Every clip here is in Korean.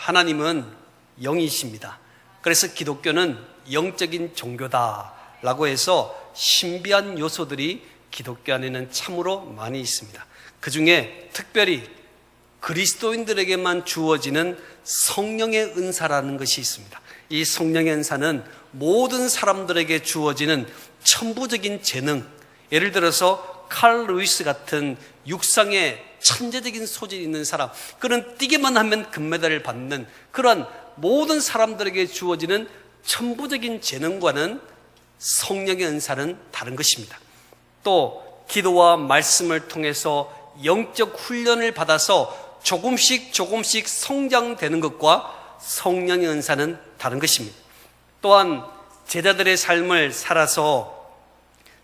하나님은 영이십니다. 그래서 기독교는 영적인 종교다라고 해서 신비한 요소들이 기독교 안에는 참으로 많이 있습니다. 그 중에 특별히 그리스도인들에게만 주어지는 성령의 은사라는 것이 있습니다. 이 성령의 은사는 모든 사람들에게 주어지는 천부적인 재능, 예를 들어서 칼 루이스 같은 육상의 천재적인 소질이 있는 사람, 그는 뛰기만 하면 금메달을 받는 그런 모든 사람들에게 주어지는 천부적인 재능과는 성령의 은사는 다른 것입니다. 또 기도와 말씀을 통해서 영적 훈련을 받아서 조금씩 성장되는 것과 성령의 은사는 다른 것입니다. 또한 제자들의 삶을 살아서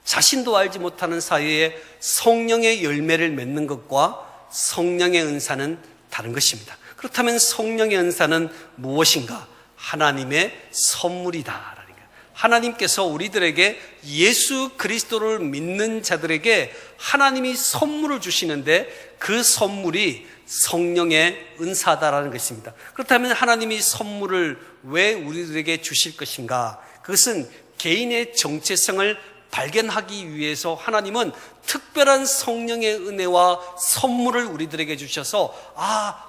자신도 알지 못하는 사이에 성령의 열매를 맺는 것과 성령의 은사는 다른 것입니다. 그렇다면 성령의 은사는 무엇인가? 하나님의 선물이다. 하나님께서 우리들에게 예수 그리스도를 믿는 자들에게 하나님이 선물을 주시는데 그 선물이 성령의 은사다라는 것입니다. 그렇다면 하나님이 선물을 왜 우리들에게 주실 것인가? 그것은 개인의 정체성을 발견하기 위해서 하나님은 특별한 성령의 은혜와 선물을 우리들에게 주셔서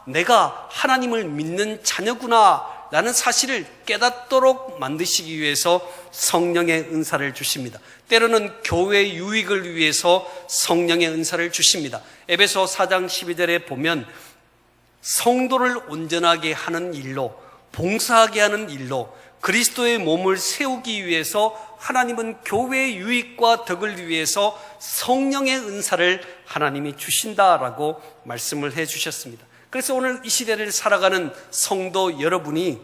내가 하나님을 믿는 자녀구나 라는 사실을 깨닫도록 만드시기 위해서 성령의 은사를 주십니다. 때로는 교회 유익을 위해서 성령의 은사를 주십니다. 에베소 4장 12절에 보면 성도를 온전하게 하는 일로, 봉사하게 하는 일로 그리스도의 몸을 세우기 위해서 하나님은 교회의 유익과 덕을 위해서 성령의 은사를 하나님이 주신다라고 말씀을 해 주셨습니다. 그래서 오늘 이 시대를 살아가는 성도 여러분이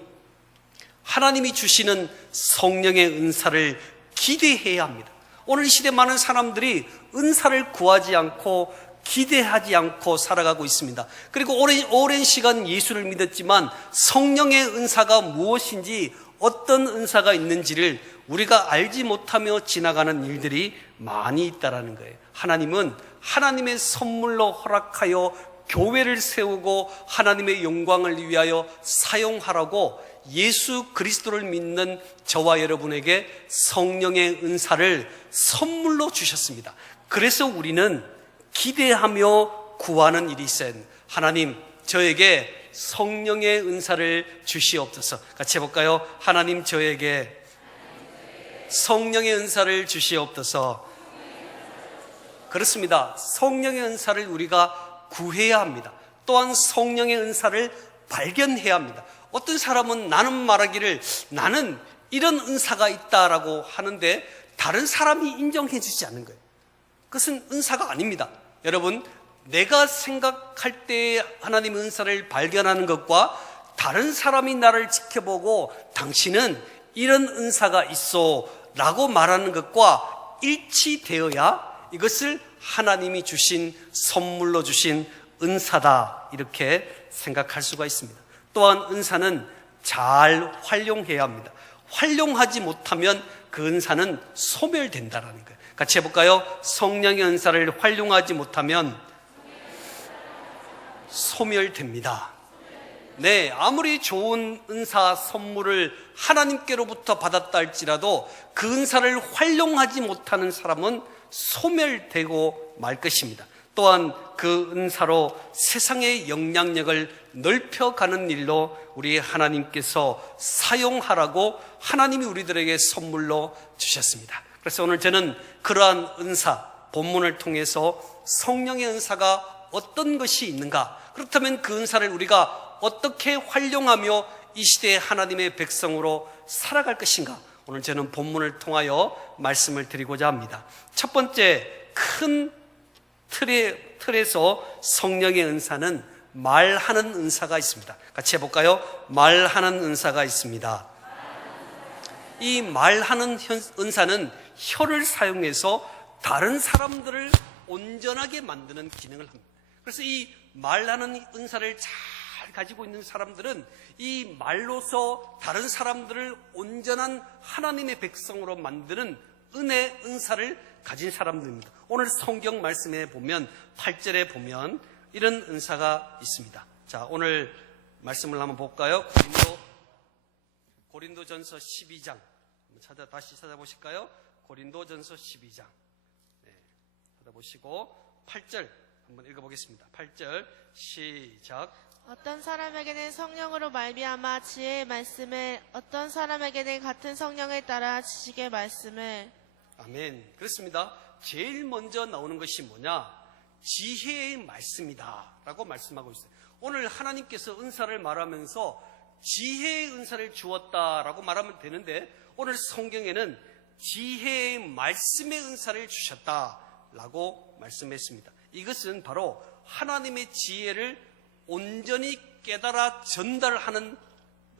하나님이 주시는 성령의 은사를 기대해야 합니다. 오늘 이 시대 많은 사람들이 은사를 구하지 않고 기대하지 않고 살아가고 있습니다. 그리고 오랜 시간 예수를 믿었지만 성령의 은사가 무엇인지, 어떤 은사가 있는지를 우리가 알지 못하며 지나가는 일들이 많이 있다라는 거예요. 하나님은 하나님의 선물로 허락하여 교회를 세우고 하나님의 영광을 위하여 사용하라고 예수 그리스도를 믿는 저와 여러분에게 성령의 은사를 선물로 주셨습니다. 그래서 우리는 기대하며 구하는 일이 있어요. 하나님, 저에게 성령의 은사를 주시옵소서. 같이 해볼까요? 하나님, 저에게 성령의 은사를 주시옵소서. 그렇습니다. 성령의 은사를 우리가 구해야 합니다. 또한 성령의 은사를 발견해야 합니다. 어떤 사람은 나는 말하기를 나는 이런 은사가 있다라고 하는데 다른 사람이 인정해 주지 않는 거예요. 그것은 은사가 아닙니다. 여러분, 내가 생각할 때 하나님의 은사를 발견하는 것과 다른 사람이 나를 지켜보고 당신은 이런 은사가 있어 라고 말하는 것과 일치되어야 이것을 하나님이 주신 선물로 주신 은사다, 이렇게 생각할 수가 있습니다. 또한 은사는 잘 활용해야 합니다. 활용하지 못하면 그 은사는 소멸된다라는 거예요. 같이 해볼까요? 성령의 은사를 활용하지 못하면 소멸됩니다. 네, 아무리 좋은 은사 선물을 하나님께로부터 받았다 할지라도 그 은사를 활용하지 못하는 사람은 소멸되고 말 것입니다. 또한 그 은사로 세상의 영향력을 넓혀가는 일로 우리 하나님께서 사용하라고 하나님이 우리들에게 선물로 주셨습니다. 그래서 오늘 저는 그러한 은사, 본문을 통해서 성령의 은사가 어떤 것이 있는가, 그렇다면 그 은사를 우리가 어떻게 활용하며 이 시대의 하나님의 백성으로 살아갈 것인가, 오늘 저는 본문을 통하여 말씀을 드리고자 합니다. 첫 번째 큰 틀에서 성령의 은사는 말하는 은사가 있습니다. 같이 해볼까요? 말하는 은사가 있습니다. 이 말하는 은사는 혀를 사용해서 다른 사람들을 온전하게 만드는 기능을 합니다. 그래서 이 말하는 은사를 잘 가지고 있는 사람들은 이 말로서 다른 사람들을 온전한 하나님의 백성으로 만드는 은혜, 은사를 가진 사람들입니다. 오늘 성경 말씀에 보면 8절에 보면 이런 은사가 있습니다. 자, 오늘 말씀을 한번 볼까요? 고린도전서 12장 다시 찾아보실까요? 고린도전서 12장 찾아보시고 8절 한번 읽어보겠습니다. 8절 시작. 어떤 사람에게는 성령으로 말미암아 지혜의 말씀을, 어떤 사람에게는 같은 성령에 따라 지식의 말씀을. 아멘. 그렇습니다. 제일 먼저 나오는 것이 뭐냐? 지혜의 말씀이다 라고 말씀하고 있어요. 오늘 하나님께서 은사를 말하면서 지혜의 은사를 주었다라고 말하면 되는데, 오늘 성경에는 지혜의 말씀의 은사를 주셨다라고 말씀했습니다. 이것은 바로 하나님의 지혜를 온전히 깨달아 전달하는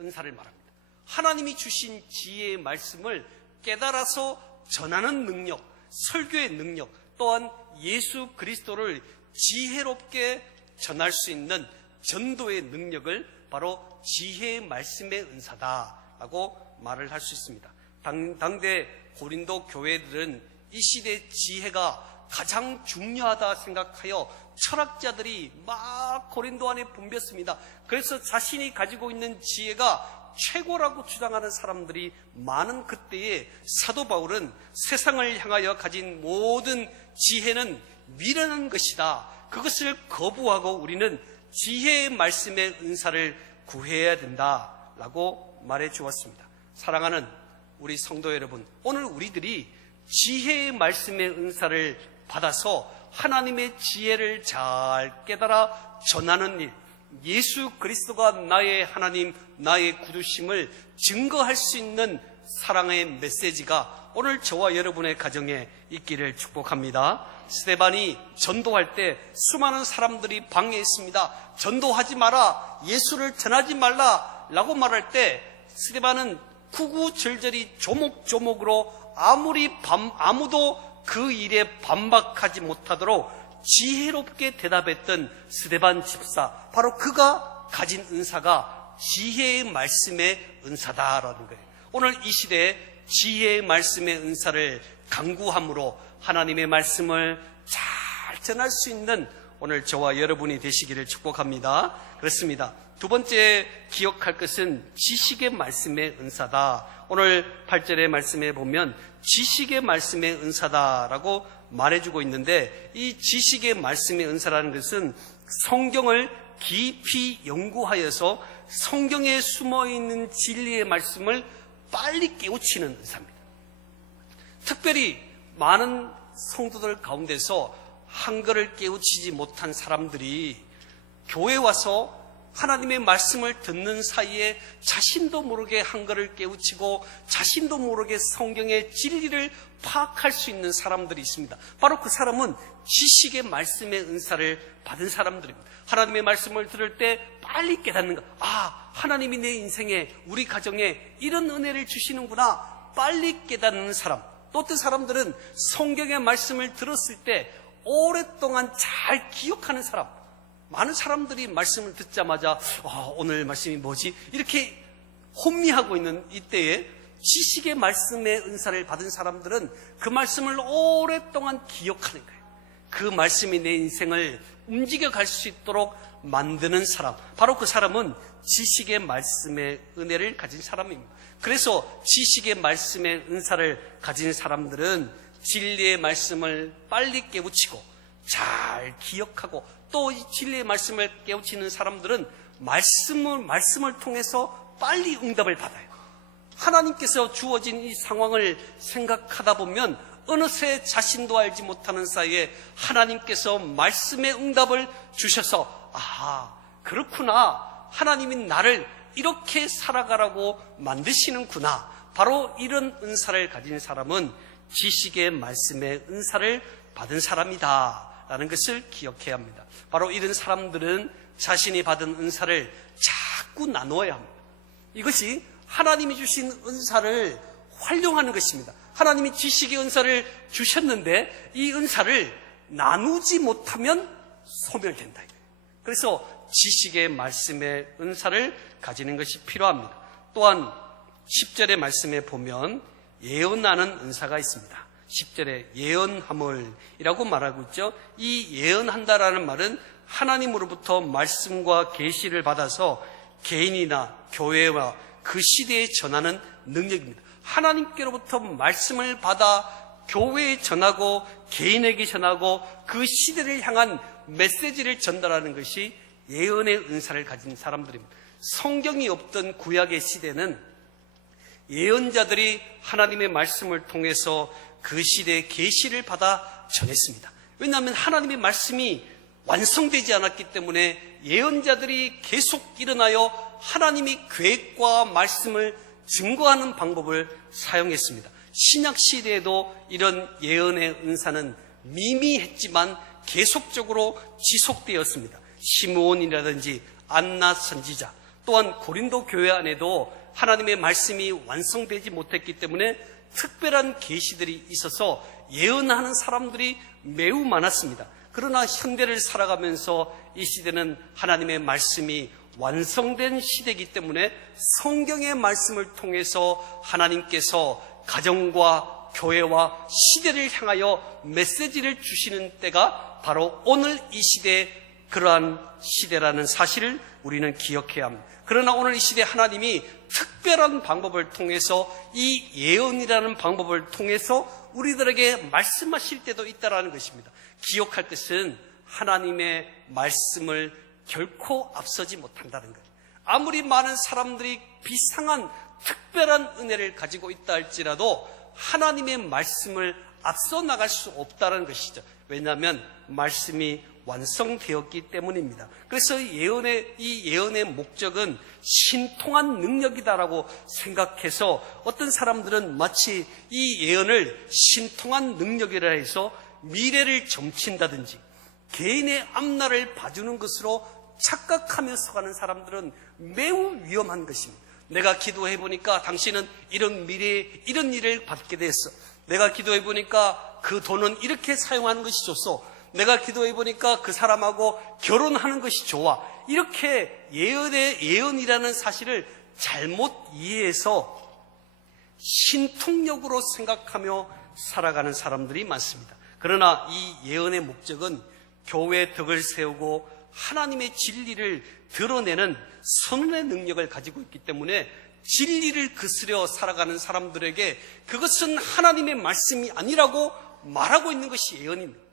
은사를 말합니다. 하나님이 주신 지혜의 말씀을 깨달아서 전하는 능력, 설교의 능력, 또한 예수 그리스도를 지혜롭게 전할 수 있는 전도의 능력을 바로 지혜의 말씀의 은사다라고 말을 할 수 있습니다. 당대 고린도 교회들은 이 시대의 지혜가 가장 중요하다 생각하여 철학자들이 막 고린도 안에 붐볐습니다. 그래서 자신이 가지고 있는 지혜가 최고라고 주장하는 사람들이 많은 그때에 사도 바울은 세상을 향하여 가진 모든 지혜는 미련한 것이다, 그것을 거부하고 우리는 지혜의 말씀의 은사를 구해야 된다라고 말해 주었습니다. 사랑하는 우리 성도 여러분, 오늘 우리들이 지혜의 말씀의 은사를 받아서 하나님의 지혜를 잘 깨달아 전하는 일, 예수 그리스도가 나의 하나님, 나의 구주심을 증거할 수 있는 사랑의 메시지가 오늘 저와 여러분의 가정에 있기를 축복합니다. 스데반이 전도할 때 수많은 사람들이 방해했습니다. 전도하지 마라, 예수를 전하지 말라 라고 말할 때 스데반은 구구절절히 조목조목으로 아무도 그 일에 반박하지 못하도록 지혜롭게 대답했던 스데반 집사, 바로 그가 가진 은사가 지혜의 말씀의 은사다라는 거예요. 오늘 이 시대에 지혜의 말씀의 은사를 강구함으로 하나님의 말씀을 잘 전할 수 있는 오늘 저와 여러분이 되시기를 축복합니다. 그렇습니다. 두 번째 기억할 것은 지식의 말씀의 은사다. 오늘 8절의 말씀에 보면 지식의 말씀의 은사다라고 말해주고 있는데, 이 지식의 말씀의 은사라는 것은 성경을 깊이 연구하여서 성경에 숨어있는 진리의 말씀을 빨리 깨우치는 은사입니다. 특별히 많은 성도들 가운데서 한글을 깨우치지 못한 사람들이 교회에 와서 하나님의 말씀을 듣는 사이에 자신도 모르게 한글을 깨우치고 자신도 모르게 성경의 진리를 파악할 수 있는 사람들이 있습니다. 바로 그 사람은 지식의 말씀의 은사를 받은 사람들입니다. 하나님의 말씀을 들을 때 빨리 깨닫는 것, 하나님이 내 인생에, 우리 가정에 이런 은혜를 주시는구나, 빨리 깨닫는 사람. 또 어떤 사람들은 성경의 말씀을 들었을 때 오랫동안 잘 기억하는 사람. 많은 사람들이 말씀을 듣자마자 오늘 말씀이 뭐지? 이렇게 혼미하고 있는 이때에 지식의 말씀의 은사를 받은 사람들은 그 말씀을 오랫동안 기억하는 거예요. 그 말씀이 내 인생을 움직여갈 수 있도록 만드는 사람, 바로 그 사람은 지식의 말씀의 은혜를 가진 사람입니다. 그래서 지식의 말씀의 은사를 가진 사람들은 진리의 말씀을 빨리 깨우치고 잘 기억하고, 또 이 진리의 말씀을 깨우치는 사람들은 말씀을 통해서 빨리 응답을 받아요. 하나님께서 주어진 이 상황을 생각하다 보면 어느새 자신도 알지 못하는 사이에 하나님께서 말씀의 응답을 주셔서 그렇구나, 하나님이 나를 이렇게 살아가라고 만드시는구나. 바로 이런 은사를 가진 사람은 지식의 말씀의 은사를 받은 사람이다 라는 것을 기억해야 합니다. 바로 이런 사람들은 자신이 받은 은사를 자꾸 나누어야 합니다. 이것이 하나님이 주신 은사를 활용하는 것입니다. 하나님이 지식의 은사를 주셨는데 이 은사를 나누지 못하면 소멸된다. 그래서 지식의 말씀의 은사를 가지는 것이 필요합니다. 또한 10절의 말씀에 보면 예언하는 은사가 있습니다. 10절에 예언함을이라고 말하고 있죠. 이 예언한다라는 말은 하나님으로부터 말씀과 계시를 받아서 개인이나 교회와 그 시대에 전하는 능력입니다. 하나님께로부터 말씀을 받아 교회에 전하고 개인에게 전하고 그 시대를 향한 메시지를 전달하는 것이 예언의 은사를 가진 사람들입니다. 성경이 없던 구약의 시대는 예언자들이 하나님의 말씀을 통해서 그 시대의 계시를 받아 전했습니다. 왜냐하면 하나님의 말씀이 완성되지 않았기 때문에 예언자들이 계속 일어나여 하나님의 계획과 말씀을 증거하는 방법을 사용했습니다. 신약 시대에도 이런 예언의 은사는 미미했지만 계속적으로 지속되었습니다. 시므온이라든지 안나 선지자, 또한 고린도 교회 안에도 하나님의 말씀이 완성되지 못했기 때문에 특별한 계시들이 있어서 예언하는 사람들이 매우 많았습니다. 그러나 현대를 살아가면서 이 시대는 하나님의 말씀이 완성된 시대이기 때문에 성경의 말씀을 통해서 하나님께서 가정과 교회와 시대를 향하여 메시지를 주시는 때가 바로 오늘 이 시대의 그러한 시대라는 사실을 우리는 기억해야 합니다. 그러나 오늘 이 시대 하나님이 특별한 방법을 통해서 이 예언이라는 방법을 통해서 우리들에게 말씀하실 때도 있다는 것입니다. 기억할 것은 하나님의 말씀을 결코 앞서지 못한다는 거예요. 아무리 많은 사람들이 비상한 특별한 은혜를 가지고 있다 할지라도 하나님의 말씀을 앞서 나갈 수 없다는 것이죠. 왜냐하면 말씀이 완성되었기 때문입니다. 그래서 이 예언의 목적은 신통한 능력이다라고 생각해서 어떤 사람들은 마치 이 예언을 신통한 능력이라 해서 미래를 점친다든지 개인의 앞날을 봐주는 것으로 착각하면서 가는 사람들은 매우 위험한 것입니다. 내가 기도해 보니까 당신은 이런 미래에 이런 일을 받게 됐어. 내가 기도해 보니까 그 돈은 이렇게 사용하는 것이 좋소. 내가 기도해 보니까 그 사람하고 결혼하는 것이 좋아. 이렇게 예언이라는 사실을 잘못 이해해서 신통력으로 생각하며 살아가는 사람들이 많습니다. 그러나 이 예언의 목적은 교회의 덕을 세우고 하나님의 진리를 드러내는 선언의 능력을 가지고 있기 때문에 진리를 거스려 살아가는 사람들에게 그것은 하나님의 말씀이 아니라고 말하고 있는 것이 예언입니다.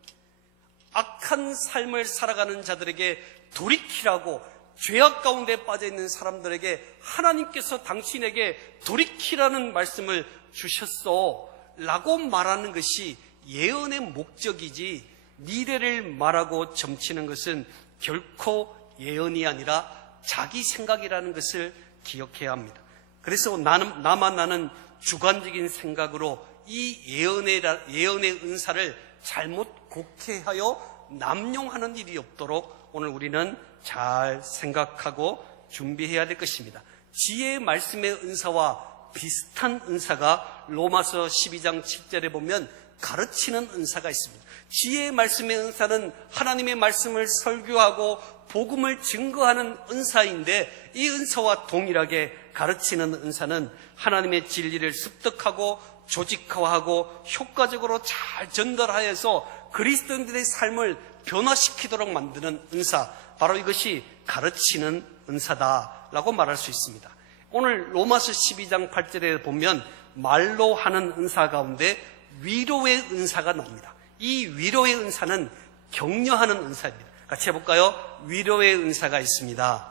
악한 삶을 살아가는 자들에게 돌이키라고, 죄악 가운데 빠져있는 사람들에게 하나님께서 당신에게 돌이키라는 말씀을 주셨어 라고 말하는 것이 예언의 목적이지, 미래를 말하고 점치는 것은 결코 예언이 아니라 자기 생각이라는 것을 기억해야 합니다. 그래서 나는 주관적인 생각으로 이 예언의 은사를 잘못 곡해하여 남용하는 일이 없도록 오늘 우리는 잘 생각하고 준비해야 될 것입니다. 지혜의 말씀의 은사와 비슷한 은사가 로마서 12장 7절에 보면 가르치는 은사가 있습니다. 지혜의 말씀의 은사는 하나님의 말씀을 설교하고 복음을 증거하는 은사인데, 이 은사와 동일하게 가르치는 은사는 하나님의 진리를 습득하고 조직화하고 효과적으로 잘 전달하여서 그리스도인들의 삶을 변화시키도록 만드는 은사, 바로 이것이 가르치는 은사다라고 말할 수 있습니다. 오늘 로마서 12장 8절에 보면 말로 하는 은사 가운데 위로의 은사가 나옵니다. 이 위로의 은사는 격려하는 은사입니다. 같이 해볼까요? 위로의 은사가 있습니다.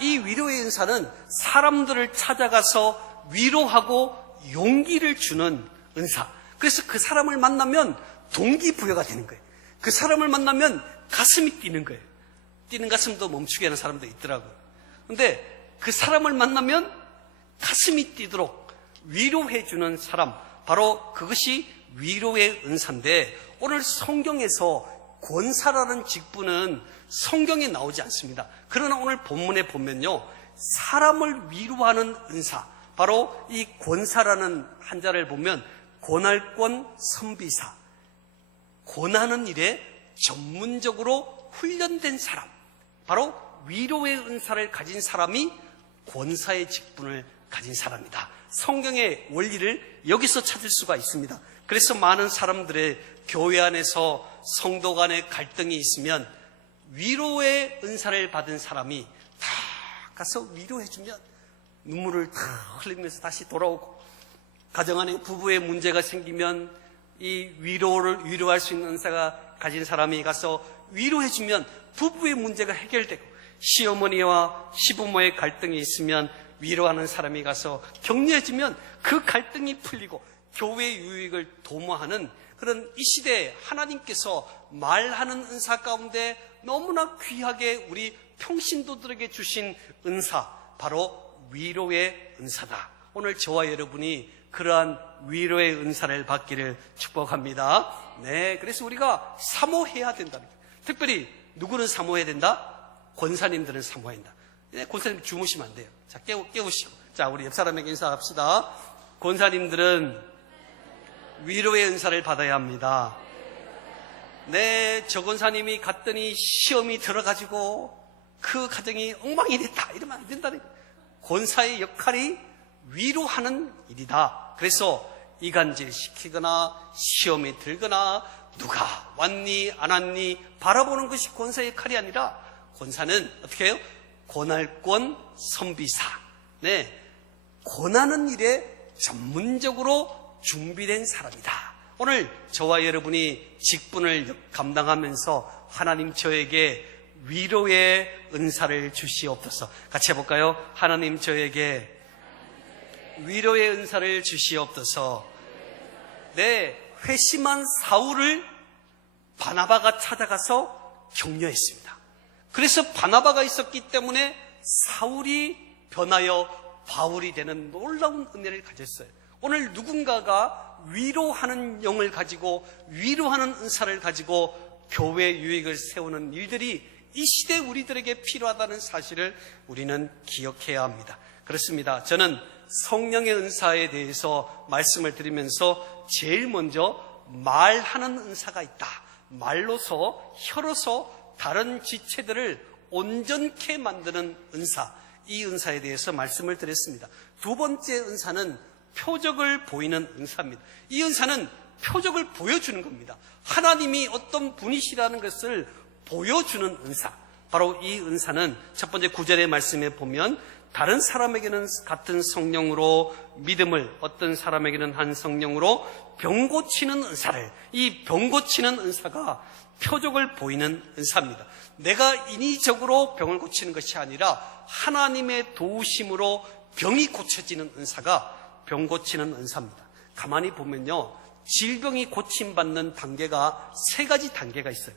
이 위로의 은사는 사람들을 찾아가서 위로하고 용기를 주는 은사. 그래서 그 사람을 만나면 동기부여가 되는 거예요. 그 사람을 만나면 가슴이 뛰는 거예요. 뛰는 가슴도 멈추게 하는 사람도 있더라고요. 근데 그 사람을 만나면 가슴이 뛰도록 위로해주는 사람, 바로 그것이 위로의 은사인데, 오늘 성경에서 권사라는 직분은 성경에 나오지 않습니다. 그러나 오늘 본문에 보면요, 사람을 위로하는 은사, 바로 이 권사라는 한자를 보면 권할권 선비사, 권하는 일에 전문적으로 훈련된 사람, 바로 위로의 은사를 가진 사람이 권사의 직분을 가진 사람이다. 성경의 원리를 여기서 찾을 수가 있습니다. 그래서 많은 사람들의 교회 안에서 성도 간의 갈등이 있으면 위로의 은사를 받은 사람이 다 가서 위로해주면 눈물을 다 흘리면서 다시 돌아오고, 가정 안에 부부의 문제가 생기면 이 위로할 수 있는 은사가 가진 사람이 가서 위로해주면 부부의 문제가 해결되고, 시어머니와 시부모의 갈등이 있으면 위로하는 사람이 가서 격려해주면 그 갈등이 풀리고 교회 유익을 도모하는 그런 이 시대에 하나님께서 말하는 은사 가운데 너무나 귀하게 우리 평신도들에게 주신 은사, 바로 위로의 은사다. 오늘 저와 여러분이 그러한 위로의 은사를 받기를 축복합니다. 네, 그래서 우리가 사모해야 된다. 특별히 누구는 사모해야 된다? 권사님들은 사모해야 된다. 네, 권사님 주무시면 안 돼요. 자, 깨우시고. 자, 우리 옆 사람에게 인사합시다. 권사님들은 위로의 은사를 받아야 합니다. 네, 저 권사님이 갔더니 시험이 들어가지고 그 가정이 엉망이 됐다, 이러면 안 된다는 거예요. 권사의 역할이 위로하는 일이다. 그래서 이간질 시키거나 시험이 들거나 누가 왔니 안 왔니 바라보는 것이 권사의 역할이 아니라, 권사는 어떻게 해요? 권할권 선비사. 네, 권하는 일에 전문적으로 준비된 사람이다. 오늘 저와 여러분이 직분을 감당하면서 하나님 저에게 위로의 은사를 주시옵소서. 같이 해볼까요? 하나님 저에게 위로의 은사를 주시옵소서. 네, 회심한 사울을 바나바가 찾아가서 격려했습니다. 그래서 바나바가 있었기 때문에 사울이 변하여 바울이 되는 놀라운 은혜를 가졌어요. 오늘 누군가가 위로하는 영을 가지고 위로하는 은사를 가지고 교회 유익을 세우는 일들이 이 시대 우리들에게 필요하다는 사실을 우리는 기억해야 합니다. 그렇습니다. 저는 성령의 은사에 대해서 말씀을 드리면서 제일 먼저 말하는 은사가 있다. 말로서, 혀로서 다른 지체들을 온전케 만드는 은사, 이 은사에 대해서 말씀을 드렸습니다. 두 번째 은사는 표적을 보이는 은사입니다. 이 은사는 표적을 보여주는 겁니다. 하나님이 어떤 분이시라는 것을 보여주는 은사. 바로 이 은사는 첫 번째 9절의 말씀에 보면 다른 사람에게는 같은 성령으로 믿음을, 어떤 사람에게는 한 성령으로 병 고치는 은사를, 이 병 고치는 은사가 표적을 보이는 은사입니다. 내가 인위적으로 병을 고치는 것이 아니라 하나님의 도우심으로 병이 고쳐지는 은사가 병 고치는 은사입니다. 가만히 보면요, 질병이 고침받는 단계가 세 가지 단계가 있어요.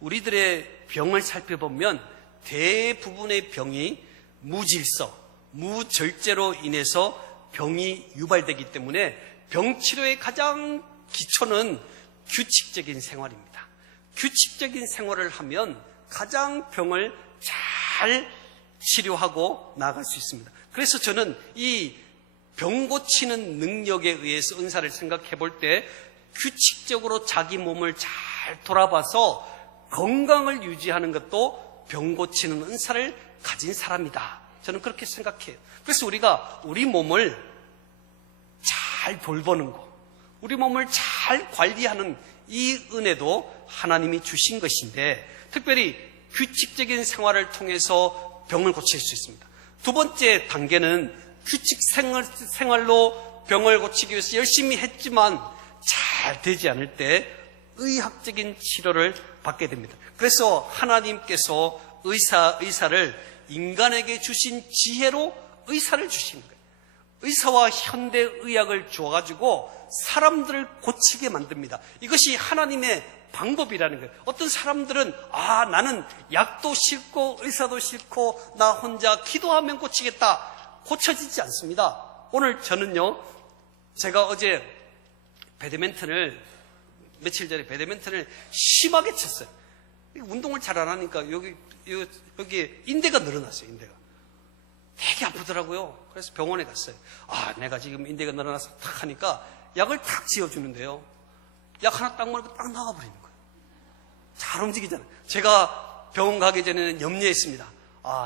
우리들의 병을 살펴보면 대부분의 병이 무질서, 무절제로 인해서 병이 유발되기 때문에 병치료의 가장 기초는 규칙적인 생활입니다. 규칙적인 생활을 하면 가장 병을 잘 치료하고 나아갈 수 있습니다. 그래서 저는 이 병 고치는 능력에 의해서 은사를 생각해 볼 때 규칙적으로 자기 몸을 잘 돌아봐서 건강을 유지하는 것도 병 고치는 은사를 가진 사람이다. 저는 그렇게 생각해요. 그래서 우리가 우리 몸을 잘 돌보는 것, 우리 몸을 잘 관리하는 이 은혜도 하나님이 주신 것인데, 특별히 규칙적인 생활을 통해서 병을 고칠 수 있습니다. 두 번째 단계는 규칙 생활로 병을 고치기 위해서 열심히 했지만 잘 되지 않을 때 의학적인 치료를 받게 됩니다. 그래서 하나님께서 의사를 인간에게 주신 지혜로 의사를 주시는 거예요. 의사와 현대의학을 주어가지고 사람들을 고치게 만듭니다. 이것이 하나님의 방법이라는 거예요. 어떤 사람들은 나는 약도 싫고 의사도 싫고 나 혼자 기도하면 고치겠다. 고쳐지지 않습니다. 오늘 저는요, 제가 어제 며칠 전에 배드민턴을 심하게 쳤어요. 운동을 잘 안 하니까 여기 인대가 늘어났어요. 인대가 되게 아프더라고요. 그래서 병원에 갔어요. 내가 지금 인대가 늘어나서 탁 하니까 약을 탁 지어주는데요, 약 하나 딱 먹으니까 딱 나가버리는 거예요. 잘 움직이잖아요. 제가 병원 가기 전에는 염려했습니다.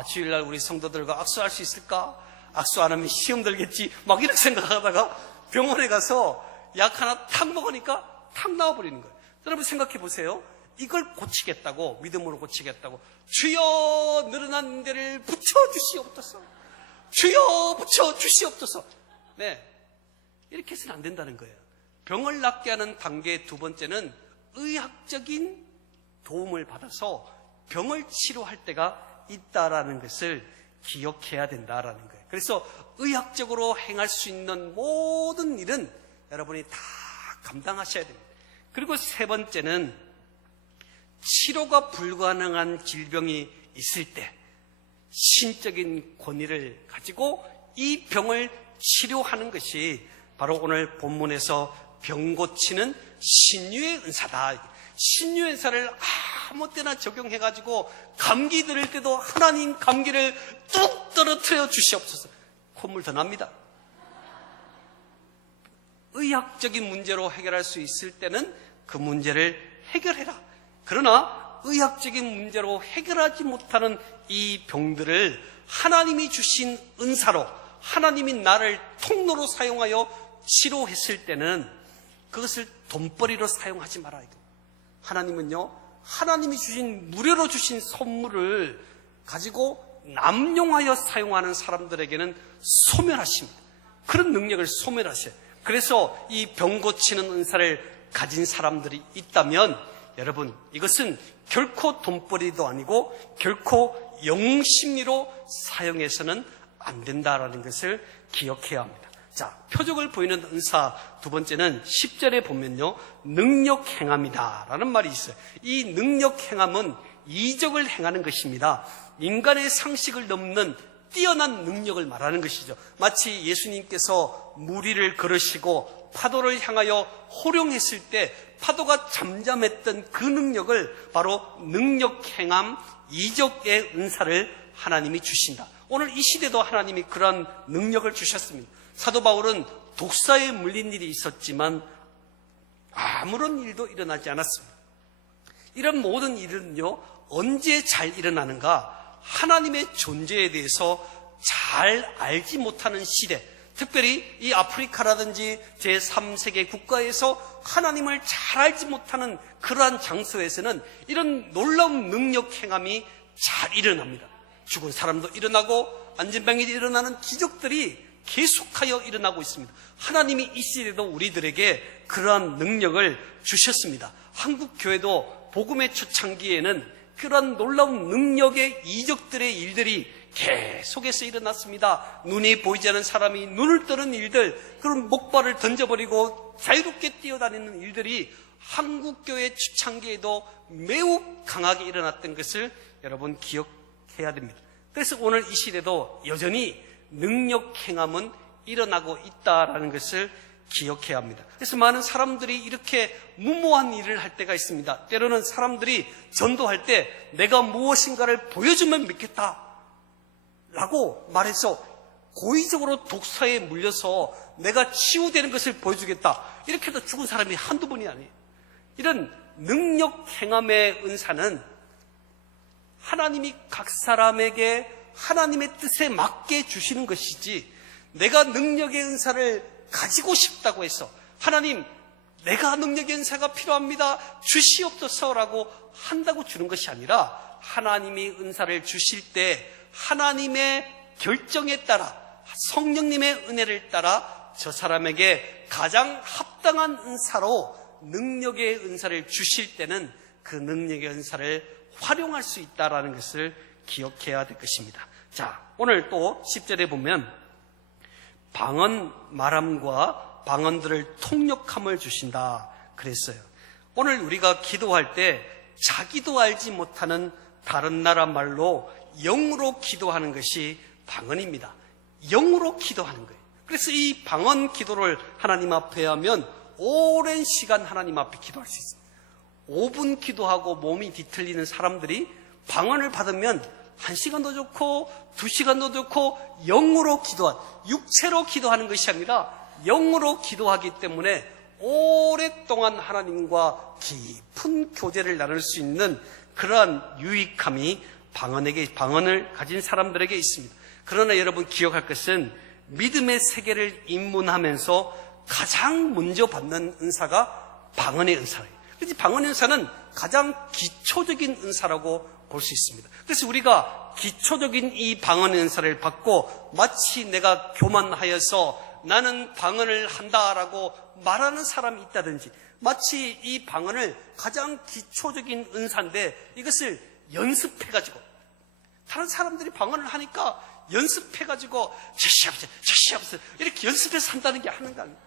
주일날 우리 성도들과 악수할 수 있을까? 악수 안 하면 시험 들겠지, 막 이렇게 생각하다가 병원에 가서 약 하나 탁 먹으니까 탁 나와버리는 거예요. 여러분 생각해 보세요. 이걸 고치겠다고, 믿음으로 고치겠다고, 주여 늘어난 데를 붙여주시옵소서, 주여 붙여주시옵소서. 네, 이렇게 해서는 안 된다는 거예요. 병을 낫게 하는 단계 두 번째는 의학적인 도움을 받아서 병을 치료할 때가 있다라는 것을 기억해야 된다라는 거예요. 그래서 의학적으로 행할 수 있는 모든 일은 여러분이 다 감당하셔야 됩니다. 그리고 세 번째는 치료가 불가능한 질병이 있을 때 신적인 권위를 가지고 이 병을 치료하는 것이 바로 오늘 본문에서 병 고치는 신유의 은사다. 신유의 은사를 아무 때나 적용해가지고 감기 들을 때도 하나님 감기를 뚝 떨어뜨려 주시옵소서. 콧물 더 납니다. 의학적인 문제로 해결할 수 있을 때는 그 문제를 해결해라. 그러나 의학적인 문제로 해결하지 못하는 이 병들을 하나님이 주신 은사로, 하나님이 나를 통로로 사용하여 치료했을 때는 그것을 돈벌이로 사용하지 말아야 돼요. 하나님은요, 하나님이 주신, 무료로 주신 선물을 가지고 남용하여 사용하는 사람들에게는 소멸하십니다. 그런 능력을 소멸하셔요. 그래서 이 병 고치는 은사를 가진 사람들이 있다면 여러분, 이것은 결코 돈벌이도 아니고 결코 영심리로 사용해서는 안 된다라는 것을 기억해야 합니다. 자, 표적을 보이는 은사 두 번째는 10절에 보면요, 능력 행함이다 라는 말이 있어요. 이 능력 행함은 이적을 행하는 것입니다. 인간의 상식을 넘는 뛰어난 능력을 말하는 것이죠. 마치 예수님께서 물 위를 걸으시고 파도를 향하여 호령했을 때 파도가 잠잠했던 그 능력을 바로 능력 행함, 이적의 은사를 하나님이 주신다. 오늘 이 시대도 하나님이 그러한 능력을 주셨습니다. 사도 바울은 독사에 물린 일이 있었지만 아무런 일도 일어나지 않았습니다. 이런 모든 일은요, 언제 잘 일어나는가? 하나님의 존재에 대해서 잘 알지 못하는 시대, 특별히 이 아프리카라든지 제3세계 국가에서 하나님을 잘 알지 못하는 그러한 장소에서는 이런 놀라운 능력 행함이 잘 일어납니다. 죽은 사람도 일어나고 안진병이 일어나는 기적들이 계속하여 일어나고 있습니다. 하나님이 이 시대도 우리들에게 그러한 능력을 주셨습니다. 한국교회도 복음의 초창기에는 그러한 놀라운 능력의 이적들의 일들이 계속해서 일어났습니다. 눈이 보이지 않은 사람이 눈을 뜨는 일들, 그런 목발을 던져버리고 자유롭게 뛰어다니는 일들이 한국교회 초창기에도 매우 강하게 일어났던 것을 여러분 기억해야 됩니다. 그래서 오늘 이 시대도 여전히 능력 행함은 일어나고 있다라는 것을 기억해야 합니다. 그래서 많은 사람들이 이렇게 무모한 일을 할 때가 있습니다. 때로는 사람들이 전도할 때 내가 무엇인가를 보여주면 믿겠다 라고 말해서 고의적으로 독사에 물려서 내가 치유되는 것을 보여주겠다, 이렇게 해서 죽은 사람이 한두 번이 아니에요. 이런 능력 행함의 은사는 하나님이 각 사람에게 하나님의 뜻에 맞게 주시는 것이지, 내가 능력의 은사를 가지고 싶다고 해서 하나님, 내가 능력의 은사가 필요합니다, 주시옵소서라고 한다고 주는 것이 아니라, 하나님이 은사를 주실 때 하나님의 결정에 따라, 성령님의 은혜를 따라 저 사람에게 가장 합당한 은사로 능력의 은사를 주실 때는 그 능력의 은사를 활용할 수 있다는 것을 기억해야 될 것입니다. 자, 오늘 또 10절에 보면 방언 말함과 방언들을 통역함을 주신다 그랬어요. 오늘 우리가 기도할 때 자기도 알지 못하는 다른 나라 말로 영으로 기도하는 것이 방언입니다. 영으로 기도하는 거예요. 그래서 이 방언 기도를 하나님 앞에 하면 오랜 시간 하나님 앞에 기도할 수 있어요. 5분 기도하고 몸이 뒤틀리는 사람들이 방언을 받으면 1시간도 좋고 2시간도 좋고 영으로 육체로 기도하는 것이 아니라 영으로 기도하기 때문에 오랫동안 하나님과 깊은 교제를 나눌 수 있는 그러한 유익함이 방언을 가진 사람들에게 있습니다. 그러나 여러분 기억할 것은 믿음의 세계를 입문하면서 가장 먼저 받는 은사가 방언의 은사예요. 그래서 방언의 은사는 가장 기초적인 은사라고 볼 수 있습니다. 그래서 우리가 기초적인 이 방언의 은사를 받고 마치 내가 교만하여서 나는 방언을 한다라고 말하는 사람이 있다든지, 마치 이 방언을 가장 기초적인 은사인데 이것을 연습해가지고, 다른 사람들이 방언을 하니까 연습해가지고 제시합시다 이렇게 연습해서 한다는 게 하는 거 아니에요.